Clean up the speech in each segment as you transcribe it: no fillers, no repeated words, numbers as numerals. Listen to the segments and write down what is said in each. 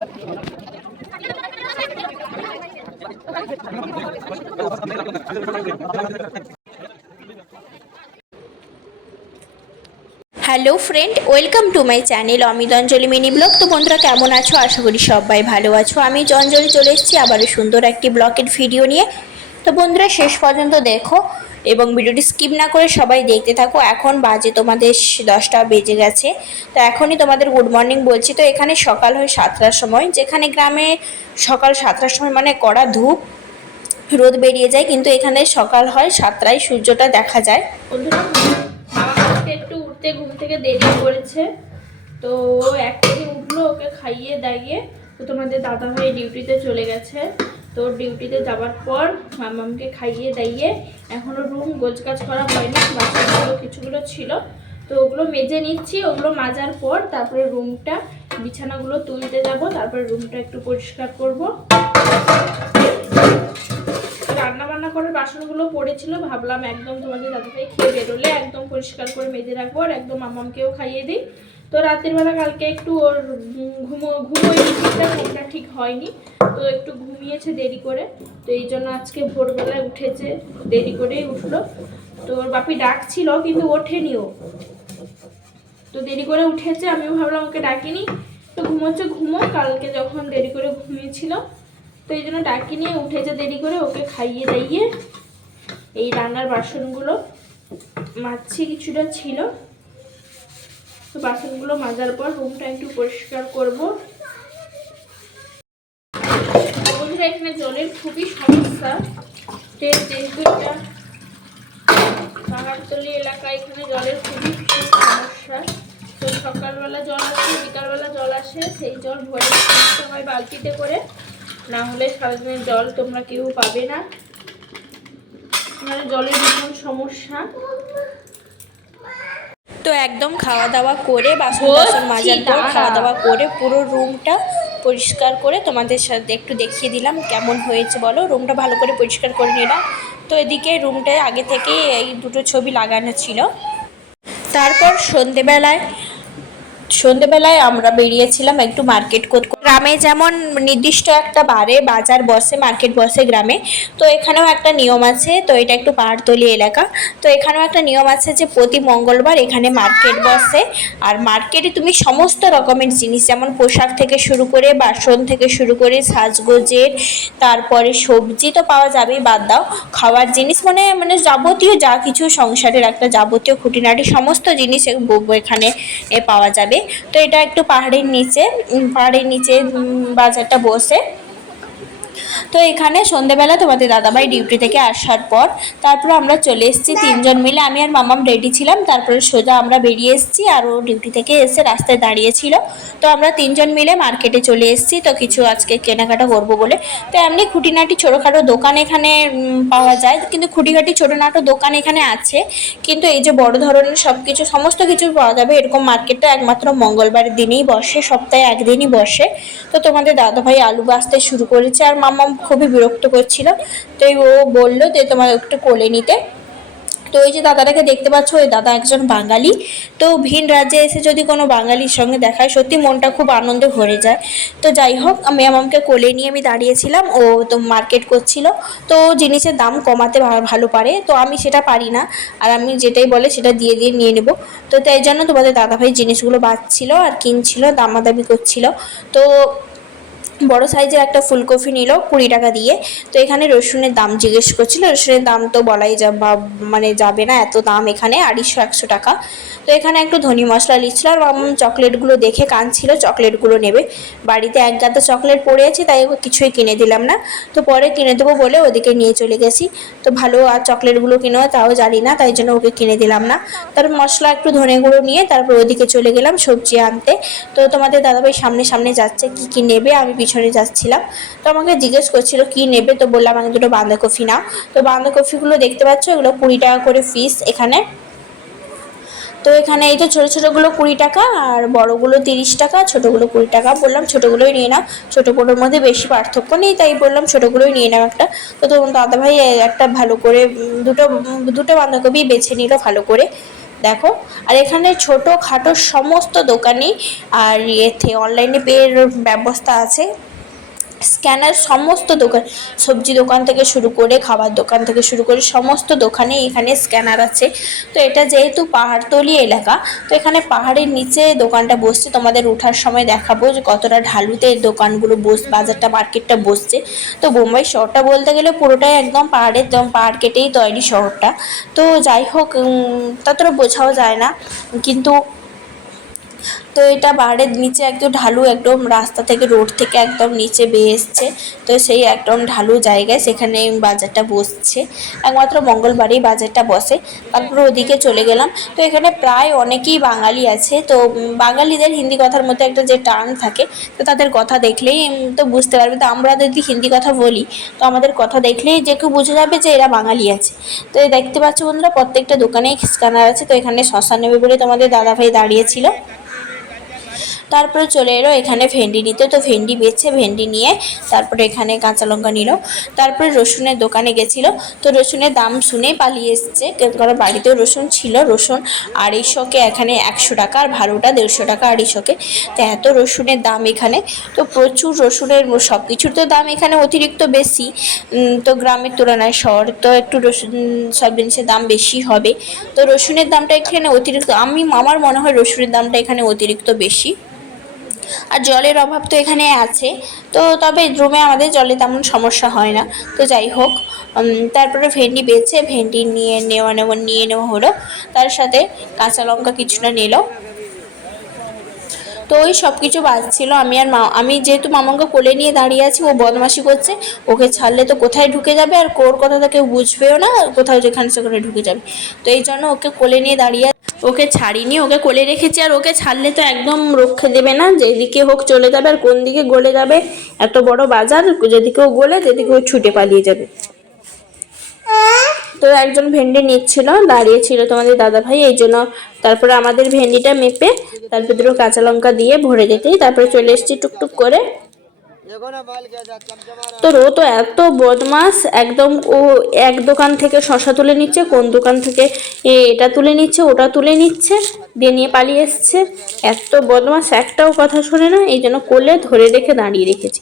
Hello friend, welcome to my channel Amit Anjali mini blog. তো বন্ধুরা কেমন আছো? আশা করি সবাই ভালো আছো। আমি অঞ্জলি চলে এসেছি আবারও সুন্দর একটি ব্লগের ভিডিও নিয়ে। তো বন্ধুরা শেষ পর্যন্ত দেখো এবং ভিডিওটি স্কিপ না করে সবাই দেখতে থাকো। এখন বাজে তোমাদের 10টা বেজে গেছে। তো এখনই তোমাদের গুড মর্নিং বলছি। তো এখানে সকাল হয় 7টার সময়, যেখানে গ্রামে সকাল 7টার সময় মানে কড়া ধূপ রোদ বেরিয়ে যায়, কিন্তু এখানে সকাল হয় 7টায় সূর্যটা দেখা যায়। বন্ধুরা আজকে একটু উঠতে ঘুম থেকে দেরি করেছে, তো এখনই উঠলো। ওকে খাইয়ে দাইয়ে তো তোমাদের দাদাভাই ডিউটিতে চলে গেছে। তো ডিউটিতে যাওয়ার পর মামামকে খাইয়ে দাইয়ে এখনও রুম গোছগাছ করা হয়নি, বাচ্চাগুলো কিছুগুলো ছিল তো ওগুলো মেজে নিচ্ছি। ওগুলো মাজার পর তারপরে রুমটা বিছানাগুলো তুলতে যাব, তারপরে রুমটা একটু পরিষ্কার করব। রান্না বান্না করার বাসনগুলো পড়েছিল, ভাবলাম একদম তোমাদের দাদাভাই খেয়ে বেরোলে একদম পরিষ্কার করে মেজে রাখবো আর একদম মামামকেও খাইয়ে দিই। তো রাতের বেলা কালকে একটু ওর ঘুমটা ঠিক হয়নি, তো একটু ঘুমিয়েছে দেরি করে। তো এই জন্য আজকে ভোরবেলায় উঠেছে, দেরি করেই উঠলো। তো ওর বাপি ডাকছিল কিন্তু ওঠেনি, ও তো দেরি করে উঠেছে। আমিও ভাবলাম ওকে ডাকিনি, তো ঘুমোচ্ছে ঘুমো, কালকে যখন দেরি করে ঘুমিয়েছিল তো এই জন্য ডাকি নিয়ে উঠেছে দেরি করে। ওকে খাইয়ে দাইয়ে এই রান্নার বাসনগুলো মাজছি, কিছুটা ছিল। তো বাসনগুলো মাজার পর রুমটা একটু পরিষ্কার করবো। বন্ধুরা এখানে জলের খুবই সমস্যা, যেহেতু এটা পাহাড়তলি এলাকা, এখানে জলের খুবই সমস্যা। তো সকালবেলা জল আসে, বিকালবেলা জল আসে, সেই জল ভরে রাখতে হয় বালতিতে করে, না হলে সারাদিনের জল তোমরা কেউ পাবে না। মানে জলের ভীষণ সমস্যা। তো একদম খাওয়া দাওয়া করে বাসন টাসন মাজার পর খাওয়া দাওয়া করে পুরো রুমটা পরিষ্কার করে তোমাদের সাথে একটু দেখিয়ে দিলাম কেমন হয়েছে বলো। রুমটা ভালো করে পরিষ্কার করে নিলাম। তো এদিকে রুমটায় আগে থেকে এই দুটো ছবি লাগানো ছিল। তারপর সন্ধেবেলায় আমরা বেরিয়েছিলাম একটু মার্কেট করতে। গ্রামে যেমন নির্দিষ্ট একটা বারে বাজার বসে, মার্কেট বসে গ্রামে, তো এখানেও একটা নিয়ম আছে। তো এটা একটু পাহাড়তলি এলাকা, তো এখানেও একটা নিয়ম আছে যে প্রতি মঙ্গলবার এখানে মার্কেট বসে। আর মার্কেটে তুমি সমস্ত রকমের জিনিস, যেমন পোশাক থেকে শুরু করে বাসন থেকে শুরু করে সাজগোজের, তারপরে সবজি তো পাওয়া যাবেই, বাদ দাও খাওয়ার জিনিস, মানে মানে যাবতীয় যা কিছু সংসারের একটা যাবতীয় খুঁটিনাটি সমস্ত জিনিস এখানে পাওয়া যাবে। তো এটা একটু পাহাড়ের নিচে বাজারটা বসে। তো এখানে সন্ধেবেলা তোমাদের দাদাভাই ডিউটি থেকে আসার পর তারপর আমরা চলে এসেছি তিনজন মিলে, আমি আর মামাম রেডি ছিলাম। তারপরে সোজা আমরা বেরিয়ে এসেছি, আর ও ডিউটি থেকে এসে রাস্তায় দাঁড়িয়েছিল। তো আমরা তিনজন মিলে মার্কেটে চলে এসেছি, তো কিছু আজকে কেনাকাটা করবো বলে। তো এমনি খুঁটিনাটি ছোটোখাটো দোকান এখানে পাওয়া যায়, কিন্তু খুঁটিনাটি ছোটোখাটো দোকান এখানে আছে, কিন্তু এই যে বড় ধরনের সমস্ত কিছু পাওয়া যাবে এরকম মার্কেটটা একমাত্র মঙ্গলবারের দিনেই বসে, সপ্তাহে একদিনই বসে। তো তোমাদের দাদাভাই আলু বাছতে শুরু করেছে, আর মাম্মা খুবই বিরক্ত করছিল। তো ও বললো যে তোমার একটু কোলে নিতে। তো ওই যে দাদাটাকে দেখতে পাচ্ছ, ওই দাদা একজন বাঙালি। তো ভিন রাজ্যে এসে যদি কোনো বাঙালির সঙ্গে দেখায় সত্যি মনটা খুব আনন্দে ভরে যায়। তো যাই হোক, আমি আমাকে কোলে নিয়ে আমি দাঁড়িয়েছিলাম, ও তো মার্কেট করছিল। তো জিনিসের দাম কমাতে ভালো পারে, তো আমি সেটা পারি না, আর আমি যেটাই বলে সেটা দিয়ে নিয়ে নেব। তো তাই জন্য তোমাদের দাদাভাই জিনিসগুলো বাছছিল আর কিনছিল, দামাদামি করছিল। তো বড় সাইজের একটা ফুলকপি নিল 20 টাকা দিয়ে। তো এখানে রসুনের দাম জিজ্ঞেস করছিল, রসুনের দাম তো বলাই মানে যাবে না, এত দাম এখানে 250-100 টাকা। তো এখানে একটু ধনি মশলা নিচ্ছিল, আর চকলেটগুলো দেখে কাঁদছিল, চকলেটগুলো নেবে। বাড়িতে এক গাদা চকলেট পড়ে আছে, তাই ওকে কিছুই কিনে দিলাম না। তো পরে কিনে দেবো বলে ওদিকে নিয়ে চলে গেছি। তো ভালো আর চকলেটগুলো কিনেও তাও জানি না, তাই জন্য ওকে কিনে দিলাম না। তারপর মশলা একটু ধনে গুঁড়ো নিয়ে তারপর ওদিকে চলে গেলাম সবজি আনতে। তো তোমাদের দাদাভাই সামনে সামনে যাচ্ছে, কি কি নেবে, আমি পিছনে যাচ্ছিলাম। তো আমাকে জিজ্ঞেস করছিল কি নেবে, তো বললাম আমাকে দুটো বাঁধাকপি নাও। তো বাঁধাকপিগুলো দেখতে পাচ্ছ, এগুলো 20 টাকা করে পিস এখানে। তো এখানে এই তো ছোটো ছোটোগুলো 20 টাকা, আর বড়গুলো 30 টাকা, ছোটোগুলো 20 টাকা। বললাম ছোটোগুলোই নিয়ে নাও, ছোটোগুলোর মধ্যে বেশি পার্থক্য নেই, তাই বললাম ছোটোগুলোই নিয়ে নাও একটা। তো দাদাভাই একটা ভালো করে দুটো বাঁধাকপি বেছে নিল ভালো করে। দেখো। আর এখানে ছোটোখাটো সমস্ত দোকানই আর ইয়েতে অনলাইনে পের ব্যবস্থা আছে। স্ক্যানার সমস্ত দোকান, সবজি দোকান থেকে শুরু করে খাবার দোকান থেকে শুরু করে সমস্ত দোকানে এখানে স্ক্যানার আছে। তো এটা যেহেতু পাহাড়তলি এলাকা, তো এখানে পাহাড়ের নিচে দোকানটা বসছে। তোমাদের ওঠার সময় দেখাবো যে কতটা ঢালুতে দোকানগুলো বাজারটা মার্কেটটা বসছে। তো বোম্বাই শহরটা বলতে গেলে পুরোটাই একদম পাহাড় কেটেই তৈরি শহরটা। তো যাই হোক, ততটা বোঝাও যায় না, কিন্তু তো এটা পাহাড়ের নিচে একদম ঢালু, একদম রাস্তা থেকে রোড থেকে একদম নিচে বেয়ে এসছে। তো সেই একদম ঢালু জায়গায় সেখানে বাজারটা বসছে, একমাত্র মঙ্গলবারই বাজারটা বসে। তারপরে ওদিকে চলে গেলাম। তো এখানে প্রায় অনেকেই বাঙালি আছে। তো বাঙালিদের হিন্দি কথার মধ্যে একটা যে টান থাকে, তো তাদের কথা দেখলেই তো বুঝতে পারবে। তো আমরা যদি হিন্দি কথা বলি, তো আমাদের কথা দেখলেই যে কেউ বুঝে যাবে যে এরা বাঙালি আছে। তো এই দেখতে পাচ্ছ বন্ধুরা, প্রত্যেকটা দোকানেই স্ক্যানার আছে। তো এখানে শশা নেবে বলে তোমাদের দাদাভাই দাঁড়িয়েছিল। তারপরে চলে এলো এখানে ভেন্ডি নিতে। তো ভেন্ডি বেছে ভেন্ডি নিয়ে তারপরে এখানে কাঁচা লঙ্কা নিল। তারপরে রসুনের দোকানে গেছিল। তো রসুনের দাম শুনেই পালিয়ে এসছে, কারণ বাড়িতেও রসুন ছিল। রসুন 250-কে এখানে 100 টাকা, আর ভালোটা 150 টাকা 250-কে। তো এত রসুনের দাম এখানে, তো প্রচুর রসুনের, সব কিছুর তো দাম এখানে অতিরিক্ত বেশি। তো গ্রামের তুলনায় শহর তো একটু রসুন, সব জিনিসের দাম বেশি হবে। তো রসুনের দামটা এখানে অতিরিক্ত, আমার মনে হয় রসুনের দামটা এখানে অতিরিক্ত বেশি। আর জলের অভাব তো এখানে আছে। তো তবে রুমে আমাদের জলে তেমন সমস্যা হয় না। তো যাই হোক, তারপরে ভেন্ডি বেছে ভেন্ডি নিয়ে নেওয়া হলো। তার সাথে কাঁচা লঙ্কা কিছুটা নিল। তো ওই সব কিছু বাজছিল। আমি যেহেতু মামাকে কোলে নিয়ে দাঁড়িয়ে আছি, ও বদমাশি করছে। ওকে ছাড়লে তো কোথায় ঢুকে যাবে, আর কোর কথা তো কেউ বুঝবেও না, কোথাও যেখানে সেখানে ঢুকে যাবে। তো এই জন্য ওকে কোলে নিয়ে দাঁড়িয়ে, ওকে ছাড়িনি, ওকে কোলে রেখেছি। আর ওকে ছাড়লে তো একদম রক্ষে দেবে না, যেদিকে হোক চলে যাবে, আর কোন দিকে গলে যাবে। এত বড় বাজার, যেদিকেও গলে যেদিকেও ছুটে পালিয়ে যাবে। তো একজন ভেন্ডি নিচ্ছিল, দাঁড়িয়েছিল তোমাদের দাদাভাই, এই জন্য। তারপরে আমাদের ভেন্ডিটা মেপে তারপর দুটো কাঁচা লঙ্কা দিয়ে ভরে দিতেই তারপরে চলে এসেছি টুকটুক করে। তো ও তো এত বদমাস একদম, ও এক দোকান থেকে শশা তুলে নিচ্ছে, কোন দোকান থেকে এটা তুলে নিচ্ছে, ওটা তুলে নিচ্ছে, দিয়ে নিয়ে পালিয়ে এসছে। এত বদমাস, একটাও কথা শোনে না। এই জন্য কোলে ধরে রেখে দাঁড়িয়ে রেখেছি।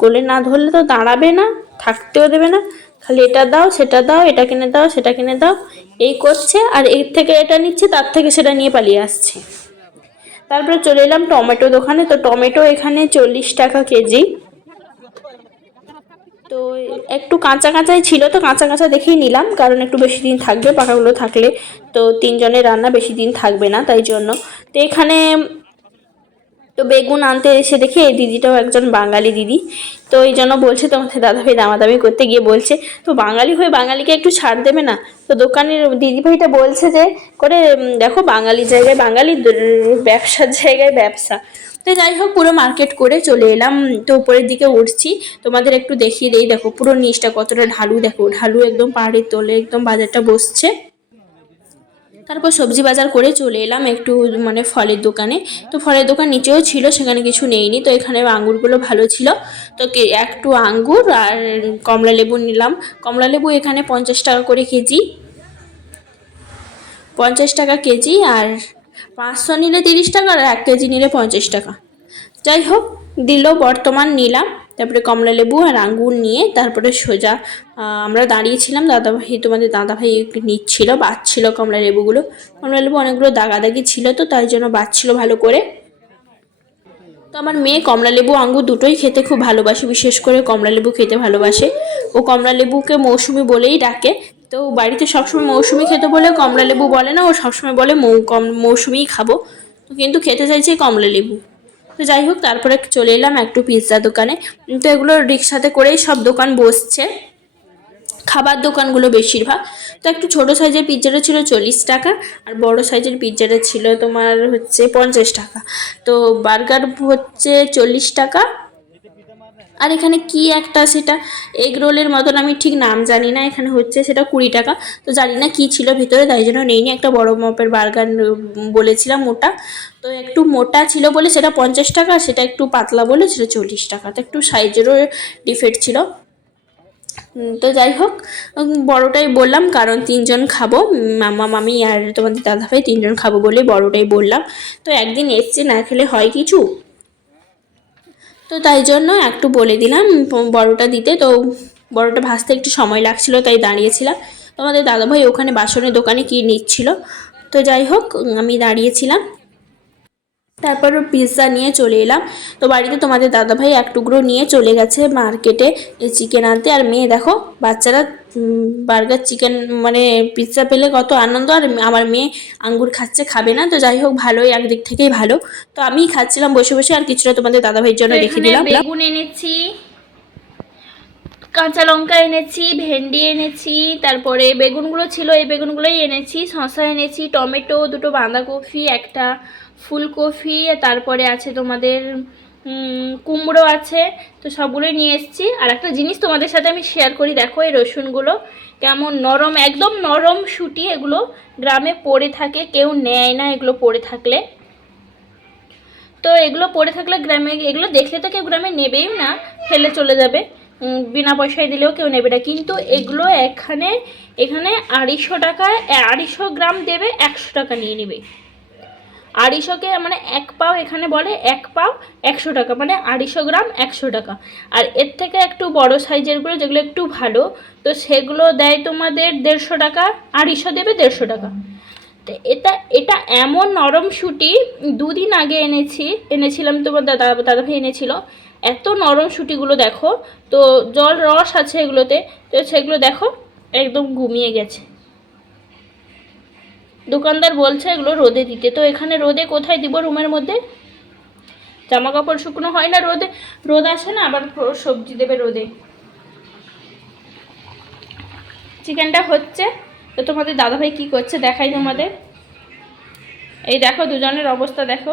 কোলে না ধরলে তো দাঁড়াবে না, থাকতেও দেবে না। খালি এটা দাও, সেটা দাও, এটা কিনে দাও, সেটা কিনে দাও, এই করছে। আর এর থেকে এটা নিচ্ছে, তার থেকে সেটা নিয়ে পালিয়ে আসছে। তারপরে চলে এলাম টমেটো দোকানে। তো টমেটো এখানে 40 টাকা কেজি। তো একটু কাঁচা কাঁচাই ছিল, তো কাঁচা কাঁচা দেখেই নিলাম, কারণ একটু বেশি দিন থাকবে, পাকাগুলো থাকলে তো 3 জনের রান্না বেশি দিন থাকবে না, তাই জন্য। তো এখানে তো বেগুন আনতে এসে দেখি এই দিদিটাও একজন বাঙালি দিদি। তো এই জন্য বলছে, তোমাদের দাদাভাই দামাদামি করতে গিয়ে বলছে, তো বাঙালি হয়ে বাঙালিকে একটু ছাড় দেবে না? তো দোকানের দিদিভাইটা বলছে যে করে, দেখো বাঙালি জায়গায় বাঙালি, ব্যবসার জায়গায় ব্যবসা। তো যাই হোক, পুরো মার্কেট করে চলে এলাম। তো উপরের দিকে উঠছি, তোমাদের একটু দেখিয়ে দেই। দেখো পুরো নিচটা কতটা ঢালু, দেখো ঢালু একদম পাহাড়ের তোলে একদম বাজারটা বসছে। তারপর সবজি বাজার করে চলে এলাম একটু মানে ফলের দোকানে। তো ফলের দোকান নিচেও ছিল, সেখানে কিছু নেইনি। তো এখানে আঙ্গুরগুলো ভালো ছিল। তো একটু আঙ্গুর আর কমলা লেবু নিলাম। কমলা লেবু এখানে 50 টাকা করে কেজি, 50 টাকা কেজি। আর 500 নিলে 30 টাকা, আর 1 কেজি নিলে 50 টাকা। যাই হোক, দিল বর্তমান নিলাম। তারপরে কমলা লেবু আর আঙ্গুর নিয়ে তারপরে সোজা আমরা দাঁড়িয়েছিলাম। দাদাভাই, তোমাদের দাদাভাই নিচ্ছিল, বাছছিল কমলা লেবুগুলো। কমলা লেবু অনেকগুলো দাগাদাগি ছিল, তো তাই জন্য বাছছিল ভালো করে। তো আমার মেয়ে কমলা লেবু আঙ্গুর দুটোই খেতে খুব ভালোবাসে, বিশেষ করে কমলা লেবু খেতে ভালোবাসে। ও কমলা লেবুকে মৌসুমি বলেই ডাকে। তো বাড়িতে সবসময় মৌসুমি খেতে বলে কমলা লেবু বলে না, ও সবসময় বলে মৌসুমিই খাবো। তো কিন্তু খেতে চাইছে কমলা লেবু। তো যাই হোক, তারপরে চলে এলাম একটু পিৎজা দোকানে। তো এগুলো রিক্সাতে করেই সব দোকান বসছে, খাবার দোকানগুলো বেশিরভাগ। তো একটু ছোটো সাইজের পিৎজাটা ছিল 40 টাকা, আর বড় সাইজের পিৎজাটা ছিল তোমার হচ্ছে 50 টাকা। তো বার্গার হচ্ছে 40 টাকা। আর এখানে কি একটা, সেটা এগ রোলের মতন, আমি ঠিক নাম জানি না, এখানে হচ্ছে সেটা 20 টাকা। তো জানি না কি ছিল ভিতরে, তাই জন্য নেইনি। একটা বড় মাপের বার্গার বলেছিলাম, মোটা। তো একটু মোটা ছিল বলে সেটা 50 টাকা, সেটা একটু পাতলা বলে সেটা 40 টাকা। তো একটু সাইজেরও ডিফেক্ট ছিল। তো যাই হোক, বড়টাই বললাম কারণ তিনজন খাবো, মামা মামি আর তোমাদের দাদাভাই তিনজন খাবো বলে বড়টাই বললাম। তো একদিন এসছে, না খেলে হয় কিছু, তো তাই জন্য একটু বলে দিলাম বড়টা দিতে। তো বড়টা ভাজতে একটু সময় লাগছিল, তাই দাঁড়িয়েছিলাম। তোমাদের দাদাভাই ওখানে বাসনের দোকানে কি নিচ্ছিল। তো যাই হোক, আমি দাঁড়িয়েছিলাম। তারপর পিৎজা নিয়ে চলে এলাম। তো বাড়িতে তোমাদের দাদাভাই এক টুকরো নিয়ে চলে গেছে মার্কেটে চিকেন আনতে। আর মেয়ে দেখো, বাচ্চারা বার্গার চিকেন মানে পিৎজা পেলে কত আনন্দ, আর আমার মেয়ে আঙ্গুর খাচ্ছে, খাবে না। তো যাই হোক, ভালোই, একদিক থেকেই ভালো। তো আমিই খাচ্ছিলাম বসে বসে, আর কিছুটা তোমাদের দাদাভাইয়ের জন্য রেখে দিলাম। বেগুন এনেছি, কাঁচা লঙ্কা এনেছি, ভেন্ডি এনেছি, তারপরে বেগুনগুলো ছিল এই বেগুনগুলোই এনেছি, শসা এনেছি, টমেটো, দুটো বাঁধাকপি, একটা ফুলকপি, তারপরে আছে তোমাদের কুমড়ো আছে। তো সবগুলোই নিয়ে এসেছি। আর একটা জিনিস তোমাদের সাথে আমি শেয়ার করি, দেখো এই রসুনগুলো কেমন নরম, একদম নরম সুটি। এগুলো গ্রামে পড়ে থাকে, কেউ নেয় না এগুলো পড়ে থাকলে। তো এগুলো পড়ে থাকলে গ্রামে, এগুলো দেখলে তো কেউ গ্রামে নেবেই না, ফেলে চলে যাবে, বিনা পয়সায় দিলেও কেউ নেবে না। কিন্তু এগুলো এখানে 250 টাকায় 250 গ্রাম দেবে, 100 টাকা নিয়ে নেবে। 250কে মানে 1 পাও, এখানে বলে 1 পাও 100 টাকা, মানে 250 গ্রাম 100 টাকা। আর এর থেকে একটু বড় সাইজেরগুলো যেগুলো একটু ভালো, তো সেগুলো দেয় তোমাদের 150 টাকা, 250 দেবে 150 টাকা। তো এটা এমন নরম সুটি, দুদিন আগে এনেছিলাম, তোমার দাদাভাই এনেছিল। এত নরম সুটিগুলো দেখো, তো জল রস আছে এগুলোতে, তো সেগুলো দেখো একদম ঘুমিয়ে গেছে। দোকানদার বলছে এগুলো রোদে দিতে, তো এখানে রোদে কোথায় দিব, রুমের মধ্যে জামা কাপড় শুকনো হয় না রোদে, রোদ আসে না, আবার সবজি দেবে রোদে। চিকেনটা হচ্ছে, তো তোমাদের দাদাভাই কি করছে দেখাই তোমাদের। এই দেখো দুজনের অবস্থা দেখো,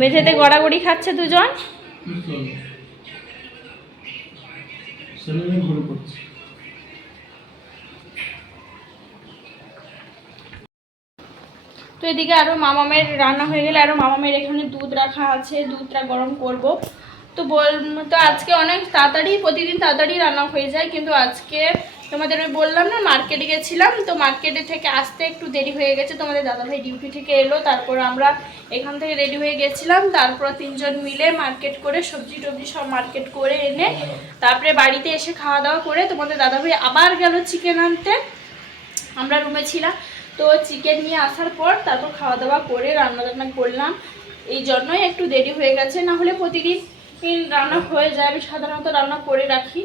মেঝেতে গড়াগড়ি খাচ্ছে দুজন। তো এদিকে আরও মামামের রান্না হয়ে গেলে, আরও মামামের এখানে দুধ রাখা আছে, দুধটা গরম করব। তো তো আজকে অনেক তাড়াতাড়ি, প্রতিদিন তাড়াতাড়ি রান্না হয়ে যায়, কিন্তু আজকে তোমাদের ওই বললাম না মার্কেটে গেছিলাম, তো মার্কেটে থেকে আসতে একটু দেরি হয়ে গেছে। তোমাদের দাদাভাই ডিউটি থেকে এলো, তারপর আমরা এখান থেকে রেডি হয়ে গেছিলাম। তারপর তিনজন মিলে মার্কেট করে সবজি টবজি সব মার্কেট করে এনে তারপরে বাড়িতে এসে খাওয়া দাওয়া করে তোমাদের দাদাভাই আবার গেল চিকেন আনতে। আমরা রুমে ছিলাম, তো চিকেন নিয়ে আসার পর তারপর খাওয়া দাওয়া করে রান্না বান্না করলাম। এই জন্যই একটু দেরি হয়ে গেছে, না হলে প্রতিদিন রান্না হয়ে যায়, আমি সাধারণত রান্না করে রাখি।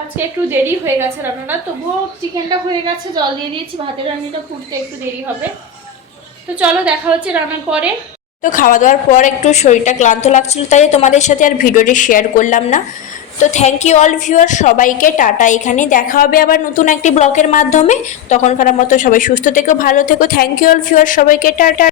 আজকে একটু দেরি হয়ে গেছে রান্নাটা, তবুও চিকেনটা হয়ে গেছে, জল দিয়ে দিয়েছি, ভাতের রান্নাটা ফুটতে একটু দেরি হবে। তো চলো দেখা হচ্ছে রান্নার পরে। তো খাওয়া দাওয়ার পর একটু শরীরটা ক্লান্ত লাগছিল, তাই তোমাদের সাথে আর ভিডিওটি শেয়ার করলাম না। তো থ্যাংক ইউ অল ভিউয়ার, সবাইকে টাটা। এখানেই দেখা হবে আবার নতুন একটি ব্লগের মাধ্যমে। তখনকার মতো সবাই সুস্থ থেকো, ভালো থেকো। থ্যাংক ইউ অল ভিউয়ার, সবাইকে টাটা।